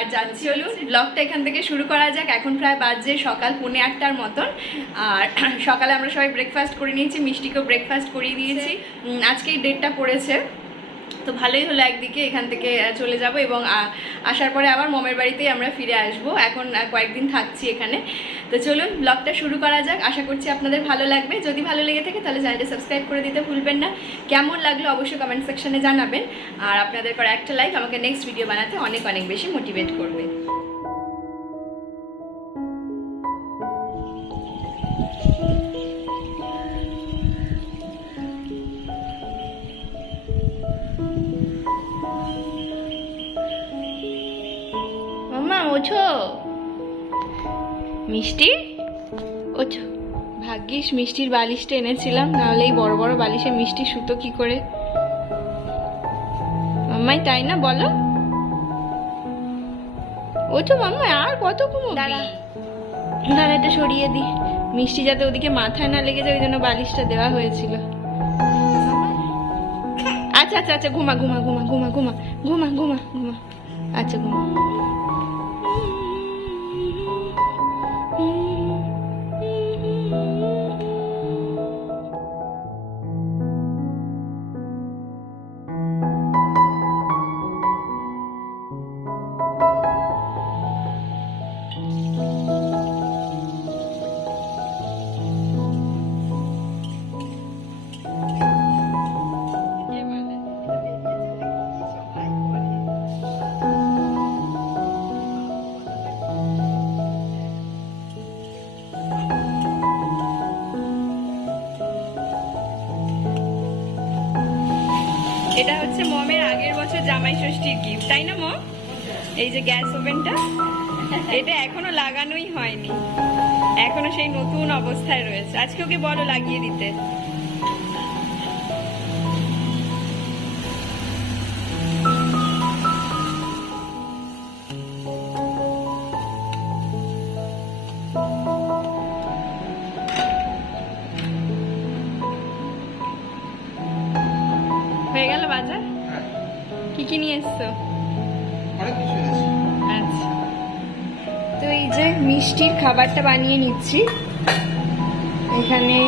আর যাচ্ছি হলো। ব্লগটা এখান থেকে শুরু করা যাক। এখন প্রায় বাজে সকাল পৌনে আটটার মতন। আর সকালে আমরা সবাই ব্রেকফাস্ট করে নিয়েছি মিষ্টিকেও ব্রেকফাস্ট করিয়ে দিয়েছি। আজকে এই ডেটটা পড়েছে। তো ভালোই হলো একদিকে এখান থেকে চলে যাব এবং আসার পরে আবার মমের বাড়িতেই আমরা ফিরে আসব। এখন কয়েকদিন থাকছি এখানে। তো চলুন ব্লগটা শুরু করা যাক। আশা করছি আপনাদের ভালো লাগবে। যদি ভালো লেগে থাকে তাহলে চ্যানেলটা সাবস্ক্রাইব করে দিতে ভুলবেন না। কেমন লাগল অবশ্যই কমেন্ট সেকশানে জানাবেন। আর আপনাদের করা একটা লাইক আমাকে নেক্সট ভিডিও বানাতে অনেক অনেক বেশি মোটিভেট করবে। মিষ্টি? ওঠো ভাগ্যিস মিষ্টির বালিশটা এনেছিলাম নাহলে এই বড় বড় বালিশে মিষ্টি সুতো কি করে? মাম্মাই তাই না বলো? ওঠো মাম্মা আর কত ঘুমো দাঁড়া দাঁড়া এটা সরিয়ে দি। মিষ্টি যাতে ওদিকে মাথায় না লেগে যায় ওই জন্য বালিশটা দেওয়া হয়েছিল। আচ্ছা আচ্ছা আচ্ছা ঘুমা ঘুমা ঘুমা ঘুমা ঘুমা ঘুমা ঘুমা ঘুমা। আচ্ছা ঘুমা। এটা হচ্ছে মমের আগের বছর জামাই ষষ্ঠীর গিফট তাই না মম? এই যে গ্যাস ওভেনটা, এটা এখনও লাগানোই হয়নি। এখনও সেই নতুন অবস্থায় রয়েছে। আজকে ওকে বলো লাগিয়ে দিতে। এনেছি। আচ্ছা। তো এই যে মিষ্টির খাবারটা বানিয়ে নিচ্ছি। এখানে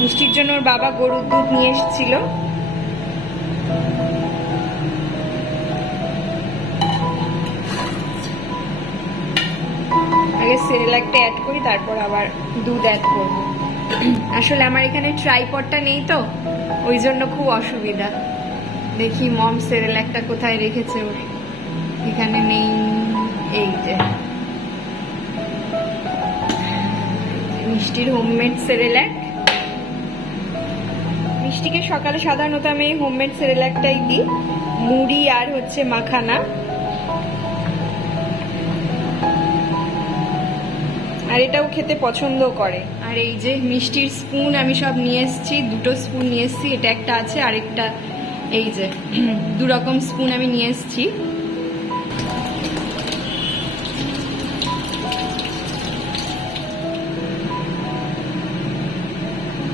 মিষ্টির জন্য ওর বাবা গরুর দুধ নিয়ে এসেছিল। আগে সেরেলাকটা অ্যাড করি তারপর আবার দুধ অ্যাড করব। আসলে আমার এখানে ট্রাইপডটা নেই তো ওই জন্য খুব অসুবিধা। দেখি মম সেরেলাকটা কোথায় রেখেছে ওর। এখানে নেই। এই যে। মিষ্টির হোমমেড সেরেল্যাক মিষ্টিকে সকালে সাধারণত আমি এই হোমমেড সেরেল্যাকটাই দিই। মুড়ি আর হচ্ছে মাখানা। আর এটাও খেতে পছন্দ করে। আর এই যে মিষ্টির স্পুন আমি সব নিয়ে এসেছি। দুটো স্পুন নিয়ে এসেছি। এটা একটা আছে, আরেকটা এই যে দু রকম স্পুন আমি নিয়ে এসেছি।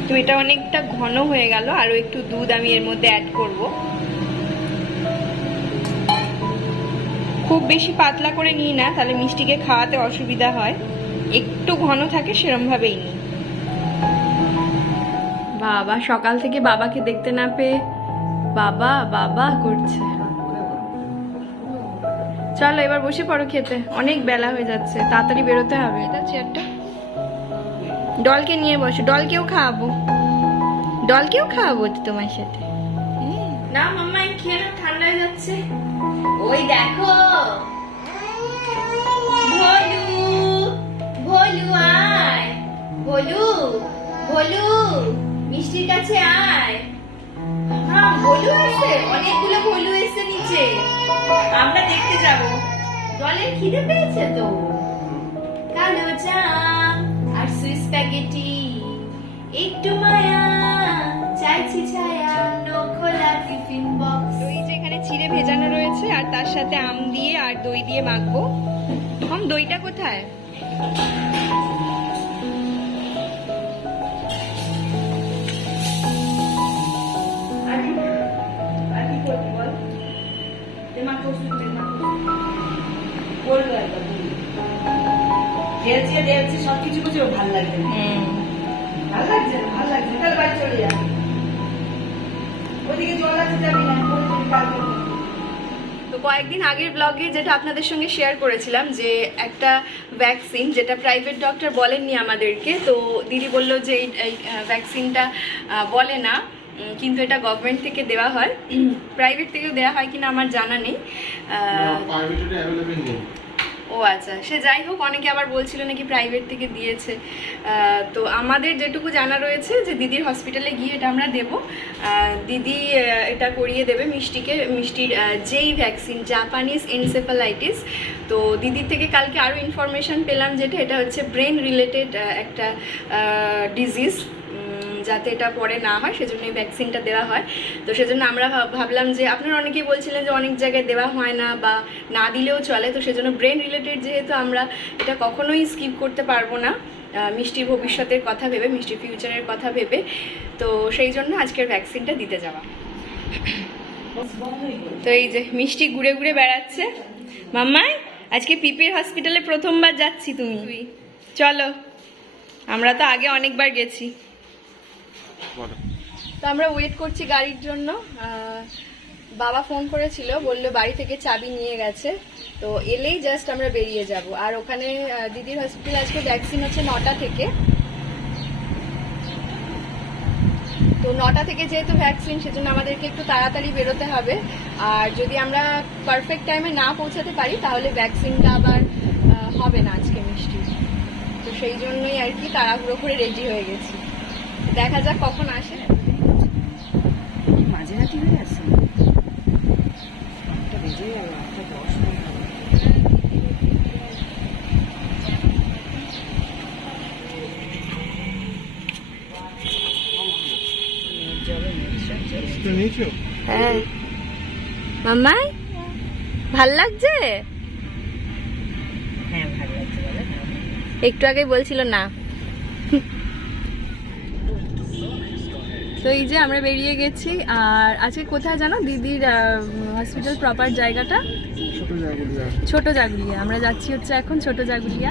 তো এটা অনেকটা ঘন হয়ে গেল আরও একটু দুধ আমি এর মধ্যে অ্যাড করব। খুব বেশি পাতলা করে নিই না, তাহলে মিষ্টিকে খাওয়াতে অসুবিধা হয়। একটু ঘন থাকে সেরম ভাবেই নিই। বাবা, সকাল থেকে বাবাকে দেখতে না পেয়ে বাবা বাবা করছে। চলো এবার বসে পড়ো খেতে। অনেক বেলা হয়ে যাচ্ছে তাড়াতাড়ি বেরোতে হবে। এটা চেয়ারটা। ডলকে নিয়ে বসো ডলকেও খাওয়াবো। ডলকেও খাওয়াবো তোমার সাথে। না মাম্মা আমি খেয়ে ঠান্ডা হয়ে যাচ্ছে। ওই দেখো। ভলু ভলু আয়। ভলু ভলু মিষ্টির কাছে আয়। ভলু আছে অনেকগুলো ভলু এসে নিচে। আমরা দেখতে যাব। দলের খিদে পেয়েছে তো। কালো জাম আর সুইস স্প্যাগেটি একটু মায়া, চাইছি ছায়া খোলা টিফিন বক্স। দই যে এখানে চিড়ে ভেজানো রয়েছে, আর তার সাথে আম দিয়ে আর দই দিয়ে মাখবো। হম দইটা কোথায়? দেওয়া হচ্ছে সব কিছু কিছু ভালো লাগছে। ভালো লাগছে না, ভালো লাগছে। তাহলে বাড়ি চলে যা। ওদিকে জল আছে যাবি না বলছি কালকে তো কয়েকদিন আগের ব্লগে যেটা আপনাদের সঙ্গে শেয়ার করেছিলাম যে একটা ভ্যাকসিন যেটা প্রাইভেট ডক্টর বলেননি আমাদেরকে তো দিদি বলল যে এই এই, ভ্যাকসিনটা বলে না কিন্তু এটা গভর্নমেন্ট থেকে দেওয়া হয়। প্রাইভেট থেকেও দেওয়া হয় কিনা আমার জানা নেই। ও আচ্ছা সে যাই হোক, অনেকে আবার বলছিল নাকি প্রাইভেট থেকে দিয়েছে। তো আমাদের যেটুকু জানা রয়েছে যে দিদির হসপিটালে গিয়ে এটা আমরা দেবো। দিদি এটা করিয়ে দেবে মিষ্টিকে, মিষ্টির যেই ভ্যাকসিন জাপানিজ এনসেফালাইটিস তো দিদির থেকে কালকে আরও ইনফরমেশন পেলাম যেটা, এটা হচ্ছে ব্রেন রিলেটেড একটা ডিজিজ যাতে এটা পরে না হয় সেজন্য এই ভ্যাকসিনটা দেওয়া হয়। তো সেজন্য আমরা ভাব- ভাবলাম যে আপনারা অনেকেই বলছিলেন যে অনেক জায়গায় দেওয়া হয় না বা না দিলেও চলে তো সেজন্য ব্রেন রিলেটেড যেহেতু আমরা এটা কখনোই স্কিপ করতে পারব না। আহ, মিষ্টির ভবিষ্যতের কথা ভেবে মিষ্টির ফিউচারের কথা ভেবে। তো সেই জন্য আজকের ভ্যাকসিনটা দিতে যাওয়া। তো এই যে মিষ্টি ঘুরে ঘুরে বেড়াচ্ছে। মাম্মাই আজকে পিপির হসপিটালে প্রথমবার যাচ্ছি তুমি। চলো আমরা তো আগে অনেকবার গেছি। তো আমরা ওয়েট করছি গাড়ির জন্য। বাবা ফোন করেছিল, বলল বাড়ি থেকে চাবি নিয়ে গেছে। তো এলেই জাস্ট আমরা বেরিয়ে যাব। আর ওখানে দিদির হসপিটাল আজকে ভ্যাকসিন হচ্ছে নটা থেকে। তো নটা থেকে যেহেতু ভ্যাকসিন সেজন্য আমাদেরকে একটু তাড়াতাড়ি বেরোতে হবে। আর যদি আমরা পারফেক্ট টাইমে না পৌঁছাতে পারি, তাহলে ভ্যাকসিনটা আবার হবে না আজকে মিষ্টি। তো সেই জন্যই আর কি তাড়াহুড়ো করে রেডি হয়ে গেছি। দেখা যাক কখন আসে। মাঝরাতি হয়ে আছে একটা বেজে গেল একটা দশ হয়ে হ্যাঁ। মাম্মাই ভালো লাগছে? হ্যাঁ ভালো লাগছে বলে একটু আগে বলছিল না। তো এই যে আমরা বেরিয়ে গেছি আর আজকে কোথায় জানো? দিদির হসপিটাল প্রপার জায়গাটা? ছোট জাগুলিয়া আমরা যাচ্ছি হচ্ছে এখন ছোট জাগুলিয়া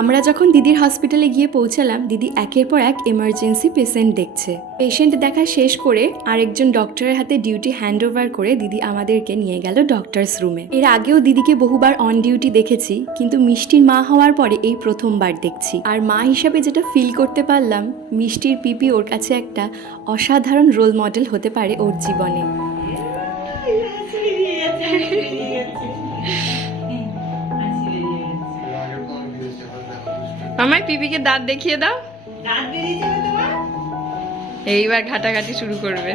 আমরা যখন দিদির হসপিটালে গিয়ে পৌঁছালাম দিদি একের পর এক এমার্জেন্সি পেশেন্ট দেখছে পেশেন্ট দেখা শেষ করে আরেকজন ডক্টরের হাতে ডিউটি হ্যান্ড করে দিদি আমাদেরকে নিয়ে গেল ডক্টরস রুমে এর আগেও দিদিকে বহুবার অন ডিউটি দেখেছি কিন্তু মিষ্টির মা হওয়ার পরে এই প্রথমবার দেখছি আর মা হিসাবে যেটা ফিল করতে পারলাম মিষ্টির পিপি ওর কাছে একটা অসাধারণ রোল মডেল হতে পারে ওর জীবনে আমার পিপিকে দাঁত দেখিয়ে দাও। দাঁত তোমার এইবার ঘাটাঘাটি শুরু করবে।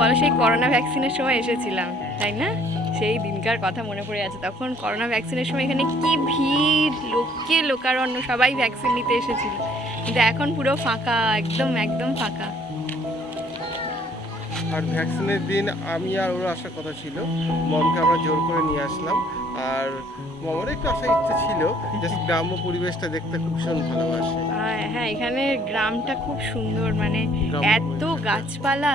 বলো সেই করোনা ভ্যাকসিনের সময় এসেছিলাম তাই না? সেই দিনকার কথা মনে পড়ে আছে। তখন করোনা ভ্যাকসিনের সময় এখানে কি ভিড় লোকে লোকারণ্য সবাই ভ্যাকসিন নিতে এসেছিল। কিন্তু এখন পুরো ফাঁকা একদম একদম ফাঁকা। আর ভ্যাকসিনের দিন আমি আর ওর আসার কথা ছিল। মমকে আমরা জোর করে নিয়ে আসলাম। আর মমের একটু আসার ইচ্ছে ছিল জাস্ট গ্রাম্য পরিবেশটা দেখতে খুব ভীষণ ভালোবাসে। হ্যাঁ এখানে গ্রামটা খুব সুন্দর মানে এত গাছপালা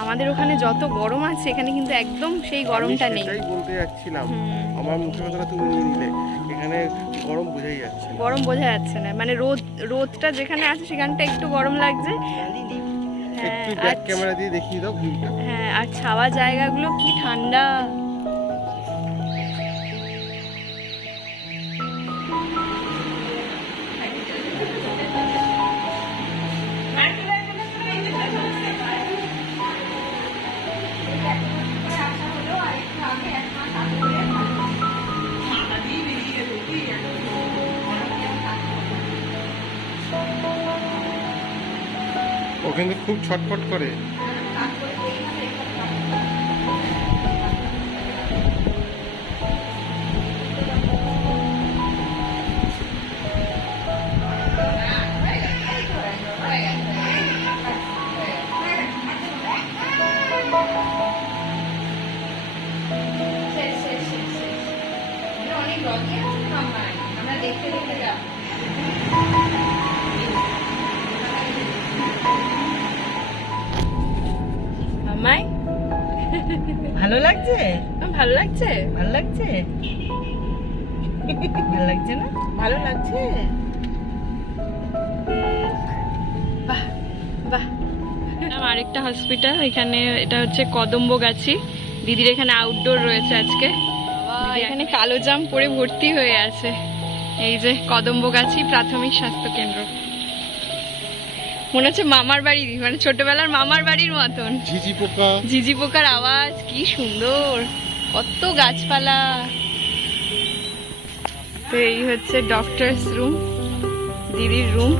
আমাদের ওখানে যত গরম আছে এখানে কিন্তু একদম সেই গরমটা নেই। সেটাই বলতে যাচ্ছিলাম। আমার মুখে কথাটা তুমি নিয়ে নিলে এখানে গরম বোঝাই যাচ্ছে গরম বোঝা যাচ্ছে না। মানে রোদ রোদটা যেখানে আছে সেখানটা একটু গরম লাগছে। হ্যাঁ আর ক্যামেরা দিয়ে দেখিয়ে দাও হ্যাঁ আর ছাওয়া জায়গাগুলো কি ঠান্ডা? ও কিন্তু খুব ছটফট করে। লাগছে? ভালো লাগছে? ভালো লাগছে? ভালো লাগছে না? ভালো লাগছে। বাহ বাহ। আরেকটা হসপিটাল এখানে এটা হচ্ছে কদম্বগাছি। দিদির এখানে আউটডোর রয়েছে আজকে। এখানে কালো জাম পরে ভর্তি হয়ে আছে। এই যে কদম্বগাছি প্রাথমিক স্বাস্থ্য কেন্দ্র। মনে হচ্ছে মামার বাড়ি মানে ছোটবেলার মামার বাড়ির মতন। ঝিঝি পোকা। ঝিঝি পোকার আওয়াজ কি সুন্দর। কত গাছপালা। তো এই হচ্ছে ডক্টরস রুম দিদির রুম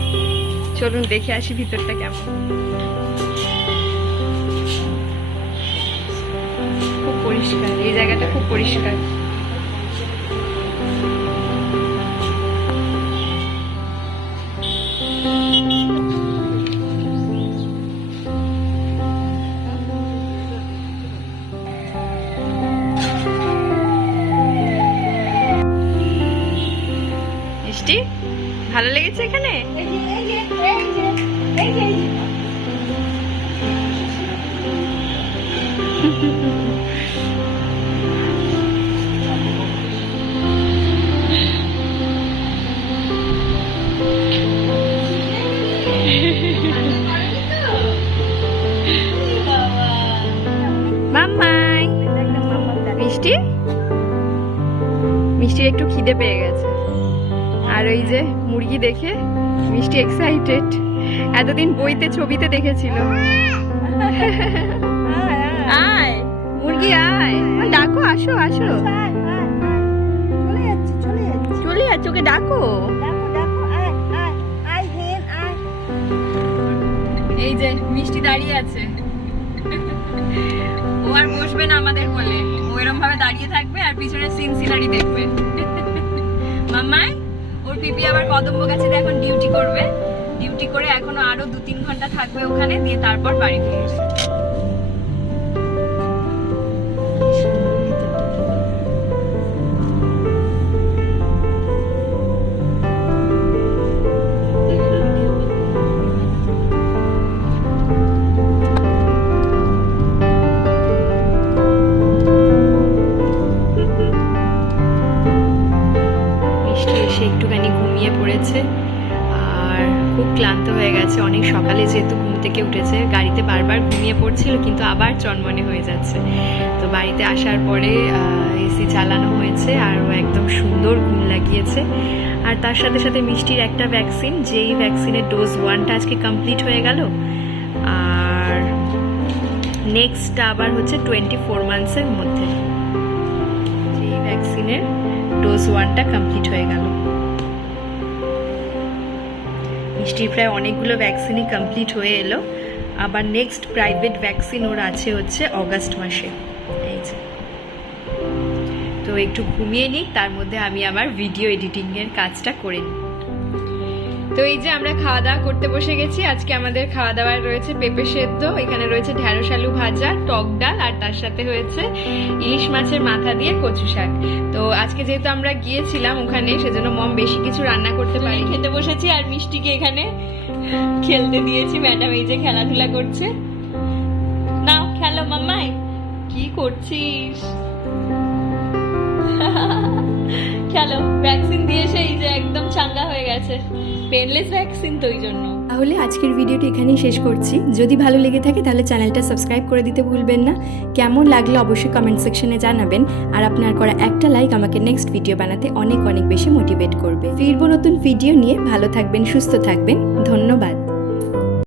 চলুন দেখে আসি ভিতরটা কেমন। খুব পরিষ্কার এই জায়গাটা খুব পরিষ্কার। খিদে পেয়ে গেছে। আর ওই যে মুরগি দেখে মিষ্টি এক্সাইটেড এতদিন বইতে ছবিতে দেখেছিল। আয় মুরগি আয়। ডাকো আসো আসো। চলে যাচ্ছে ওকে ডাকো। এই যে মিষ্টি দাঁড়িয়ে আছে। ও আর বসবে না আমাদের কোলে। ও এরম ভাবে দাঁড়িয়ে থাকবে আর পিছনে সিন সিনারি দেখবে। মাম্মাই ওর পিপি আবার কদম্ব গেছে এখন ডিউটি করবে। ডিউটি করে এখনও আরও দু তিন ঘণ্টা থাকবে ওখানে, দিয়ে তারপর বাড়ি ফিরবে বাড়িতে আসার পরে এসি চালানো হয়েছে আর ও একদম সুন্দর ঘুম লাগিয়েছে। আর তার সাথে সাথে মিষ্টির একটা ভ্যাকসিন যেই ভ্যাকসিনের ডোজ ওয়ানটা আজকে কমপ্লিট হয়ে গেল। আর নেক্সট আবার হচ্ছে টোয়েন্টি ফোর মান্থসের মধ্যে। যেই ভ্যাকসিনের ডোজ ওয়ানটা কমপ্লিট হয়ে গেল। মিষ্টির প্রায় অনেকগুলো ভ্যাকসিনই কমপ্লিট হয়ে এলো। আবার নেক্সট প্রাইভেট ভ্যাকসিন ওর আছে হচ্ছে অগাস্ট মাসে। এই যে। তো একটু ঘুমিয়ে নিই তার মধ্যে আমি আমার ভিডিও এডিটিংয়ের কাজটা করে নিই। তো এই যে আমরা খাওয়া দাওয়া করতে বসে গেছি আজকে আমাদের খাওয়া দাওয়ার রয়েছে পেঁপে সেদ্ধ এখানে রয়েছে ঢ্যাঁড়স আলু ভাজা টক ডাল আর তার সাথে হয়েছে ইলিশ মাছের মাথা দিয়ে কচু শাক। তো আজকে যেহেতু আমরা গিয়েছিলাম ওখানে সেজন্য মম বেশি কিছু রান্না করতে পারি খেতে বসেছি আর মিষ্টিকে এখানে খেলতে দিয়েছি। ম্যাডাম এই যে খেলাধুলা করছে। নাও খেলো মাম্মাই। কি করছিস? খেলো ভ্যাকসিন দিয়ে সেই যে একদম চাঙ্গা হয়ে গেছে। পেনলেস ভ্যাকসিন তো ওই জন্য। তাহলে আজকের ভিডিওটি এখানেই শেষ করছি। যদি ভালো লেগে থাকে তাহলে চ্যানেলটা সাবস্ক্রাইব করে দিতে ভুলবেন না। কেমন লাগলে অবশ্যই কমেন্ট সেকশনে জানাবেন। আর আপনার করা একটা লাইক আমাকে নেক্সট ভিডিও বানাতে অনেক অনেক বেশি মোটিভেট করবে। ফিরবো নতুন ভিডিও নিয়ে। ভালো থাকবেন, সুস্থ থাকবেন। ধন্যবাদ।